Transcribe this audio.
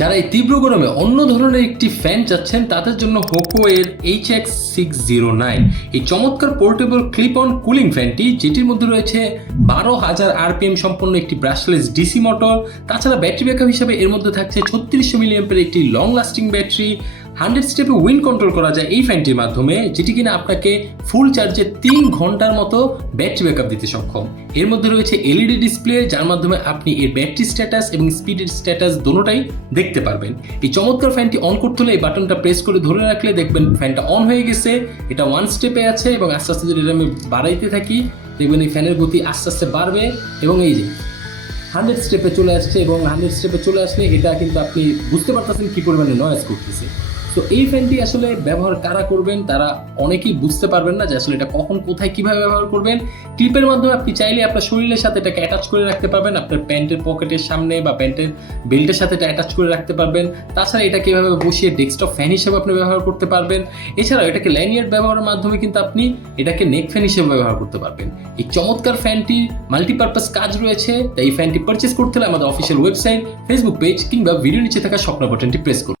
যারা এই তীব্র গরমে অন্য ধরনের একটি ফ্যান চাচ্ছেন তাদের জন্য হোকো এর HX609 এই চমৎকার পোর্টেবল ক্লিপ অন কুলিং ফ্যানটি, যেটির মধ্যে রয়েছে 12,000 RPM সম্পন্ন একটি ব্রাশলেস ডিসি মোটর। তাছাড়া ব্যাটারি ব্যাকআপ হিসেবে এর মধ্যে থাকছে 3600 মিলিঅ্যাম্পের একটি লং লাস্টিং ব্যাটারি। 100 স্টেপে উইন্ড কন্ট্রোল করা যায় এই ফ্যানটির মাধ্যমে, যেটি কিনা আপনাকে ফুল চার্জে 3 ঘন্টার মতো ব্যাটারি ব্যাকআপ দিতে সক্ষম। এর মধ্যে রয়েছে এলইডি ডিসপ্লে, যার মাধ্যমে আপনি এর ব্যাটারি স্ট্যাটাস এবং স্পিডের স্ট্যাটাস দুটোটাই দেখতে পারবেন। এই চমৎকার ফ্যানটি অন করতে হলে এই বাটনটা প্রেস করে ধরে রাখলে দেখবেন ফ্যানটা অন হয়ে গেছে। এটা 1 স্টেপে আছে এবং আস্তে আস্তে যদি আমি বাড়াইতে থাকি দেখবেন এই ফ্যানের গতি আস্তে আস্তে বাড়বে এবং এই যে 100 স্টেপে চলে আসছে। এবং 100 স্টেপে চলে আসলে এটা কিন্তু আপনি বুঝতে পারতেছেন কি পরিমাণে নয়েজ করতেছে। তো এই ফ্যানটি আসলে ব্যবহার কারা করবেন তারা অনেকেই বুঝতে পারবেন না যে আসলে এটা কখন কোথায় কিভাবে ব্যবহার করবেন। ক্লিপের মাধ্যমে আপনি চাইলে আপনার শরীরের সাথে এটাকে অ্যাটাচ করে রাখতে পারবেন, আপনার প্যান্টের পকেটের সামনে বা প্যান্টের বেল্টের সাথে এটা অ্যাটাচ করে রাখতে পারবেন। তাছাড়া এটাকে এভাবে বসিয়ে ডেস্কটপ ফ্যান হিসেবে আপনি ব্যবহার করতে পারবেন। এছাড়াও এটাকে ল্যানিয়ার্ড ব্যবহারের মাধ্যমে কিন্তু আপনি এটাকে নেক ফ্যান হিসেবে ব্যবহার করতে পারবেন। এই চমৎকার ফ্যানটির মাল্টিপারপাস কাজ রয়েছে, তাই এই ফ্যানটি পারচেস করতে হলে আমাদের অফিসিয়াল ওয়েবসাইট, ফেসবুক পেজ কিংবা ভিডিও নিচে থাকা স্বপ্ন বাটনটি প্রেস করুন।